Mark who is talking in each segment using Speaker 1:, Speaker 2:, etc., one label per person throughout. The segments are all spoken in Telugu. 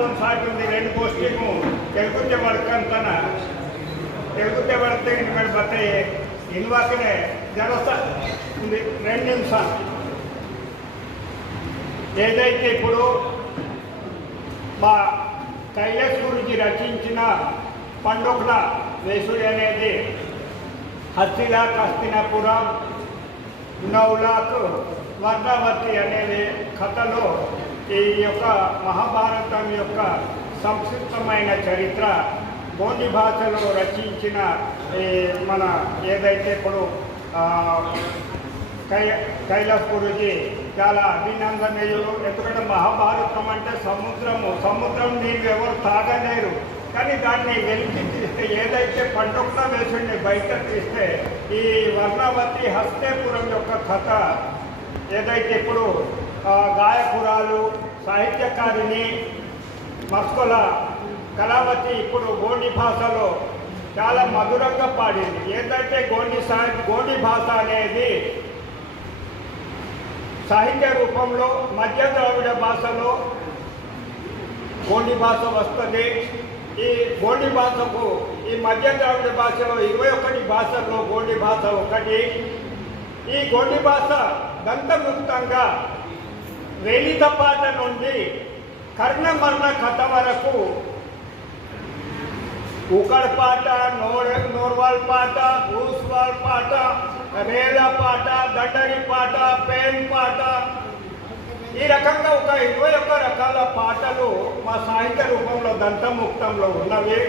Speaker 1: ప్రభుత్వం సాగింది రెండు పోస్టింగ్. తెలుగుతే పడకంతన తెలుగుతే పడితే ఇక్కడ బతే ఇన్వాకనే జరస్తా రెండు నిమిషాలు. ఏదైతే ఇప్పుడు మా కైలాస్ గురించి రచించిన పండుగల వేసు అనేది హస్తిలా కస్తినపురం నౌలాకు వర్ణవతి అనేది కథలో ఈ యొక్క మహాభారతం యొక్క సంక్షిప్తమైన చరిత్ర గోండి భాషలో రచించిన ఈ మన ఏదైతే ఇప్పుడు కై కైలాస్ గురుజీ చాలా అభినందనీయులు. ఎందుకంటే మహాభారతం అంటే సముద్రము. సముద్రం నీళ్ళు ఎవరు తాగలేరు. కానీ దాన్ని వెలికి తీస్తే ఏదైతే పండుగ వేసుడిని బయట తీస్తే ఈ వర్ణవతి హస్తేపురం యొక్క కథ ఏదైతే ఇప్పుడు గాయకురాలు సాహిత్యకారిణి మస్కుల కళావతి ఇప్పుడు గోండి భాషలో చాలా మధురంగా పాడింది. ఏంటంటే గోండి సాహిత్య గోండి భాష అనేది సాహిత్య రూపంలో మధ్య ద్రావిడ భాషలో గోండి భాష వస్తుంది. ఈ గోండి భాషకు ఈ మధ్య ద్రావిడ భాషలో ఇరవై ఒకటి భాషల్లో గోండి భాష ఒకటి. ఈ గోండి భాష దంతముక్తంగా వెలితపాట నుండి కర్ణమర్ణ కథ వరకు. ఉకడపాట పాట నోర్వాల్ పాట ఊస్వాల్ పాట రేల పాట దండరి పాట పేన్ పాట. ఈ రకంగా ఒక ఇరవై ఒక్క రకాల పాటలు మా సాహిత్య రూపంలో దంతముక్తంలో ఉన్నవి.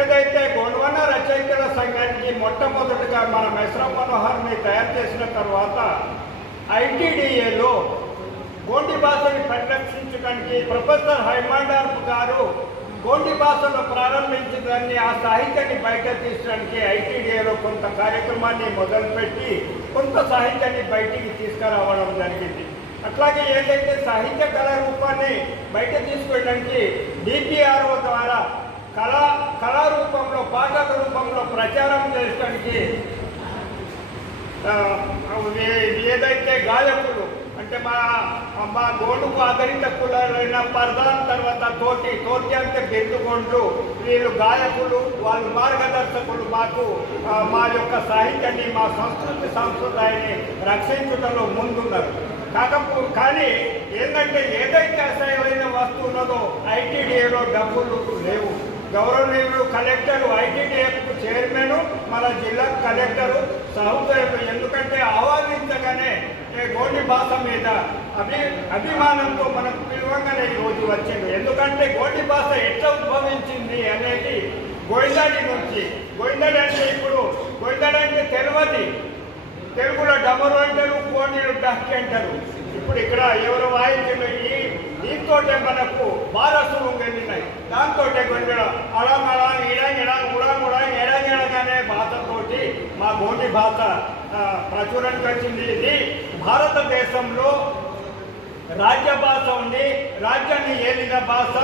Speaker 1: ఏదైతే గొడవన రచయితల సంఘానికి మొట్టమొదటిగా మన మెస్రా మనోహర్ని తయారు చేసిన తర్వాత ఐటీడీఏలో గోండి భాషని పరిరక్షించడానికి ప్రొఫెసర్ హైమాండార్ గారు గోండి భాషను ప్రారంభించడాన్ని ఆ సాహిత్యాన్ని బయట తీసడానికి ఐటీడీఏలో కొంత కార్యక్రమాన్ని మొదలుపెట్టి కొంత సాహిత్యాన్ని బయటికి తీసుకురావడం జరిగింది. అట్లాగే ఏదైతే సాహిత్య కళారూపాన్ని బయట తీసుకెళ్ళడానికి డిపిఆర్ఓ ద్వారా కళా కళారూపంలో పాఠక రూపంలో ప్రచారం చేయడానికి ఏదైతే గాయకులు అంటే మా మా గోడుకు ఆదరిత కులైన పర్దాన్ తర్వాత తోటి తోటి అంటే బెందుగొండ్లు. వీళ్ళు గాయకులు వాళ్ళు మార్గదర్శకులు మాకు మా యొక్క సాహిత్యాన్ని మా సంస్కృతి సంప్రదాయాన్ని రక్షించడంలో ముందున్నారు. కాకపో కానీ ఏంటంటే ఏదైతే అసహ్యమైన వస్తువు ఉన్నదో ఐటీడీఏలో డబ్బులు లేవు. గౌరవనీయులు కలెక్టర్ ఐటీడీఎఫ్ చైర్మన్ మన జిల్లా కలెక్టరు సహోదరులు. ఎందుకంటే ఆహ్వానించగానే గోండి భాష మీద అభి అభిమానంతో మనకు పిలువగానే రోజు వచ్చింది. ఎందుకంటే గోండి భాష ఎట్లా ఉద్భవించింది అనేది గోయిందాడి నుంచి. గోయిందాడి అంటే ఇప్పుడు గోయిందాడి అంటే తెలియదు. తెలుగులో డమరు అంటారు కోడీలు డక్కి అంటారు. ఇప్పుడు ఇక్కడ ఎవరు వాయించిన ఈ దీంతోటే మనకు బారసులు ఉంది దాంతో కొంచెం అలా అలా ఇడా ఇడా ఉడా ఉడా ఎడా భాషతోటి మా గోండి భాష ఆ, వచ్చింది ఇది భారతదేశంలో రాజ్య భాష ఉంది రాజ్యాన్ని ఏలిన భాష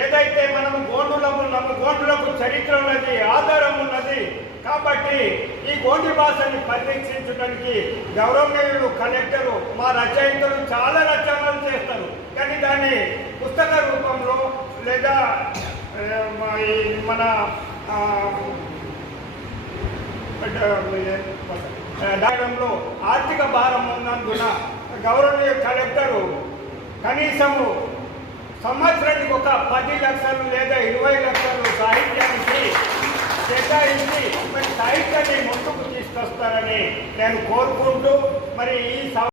Speaker 1: ఏదైతే మనం గోండులకు నమ్మ గోండులకు చరిత్ర ఉన్నది ఆధారం ఉన్నది కాబట్టి ఈ గోండి భాషని పరిరక్షించడానికి గౌరవనీయులు కలెక్టరు మా రచయితలు చాలా రచనలు చేస్తారు కానీ దాన్ని పుస్తక రూపంలో లేదా ఈ మన ఆ, ఆర్థిక భారం ఉన్నందున గవర్నర్ కలెక్టరు కనీసము సంవత్సరానికి ఒక పది లక్షలు లేదా ఇరవై లక్షలు సాహిత్యానికి కేటాయించి మరి సాహిత్యాన్ని ముందుకు తీసుకొస్తారని నేను కోరుకుంటూ మరి ఈ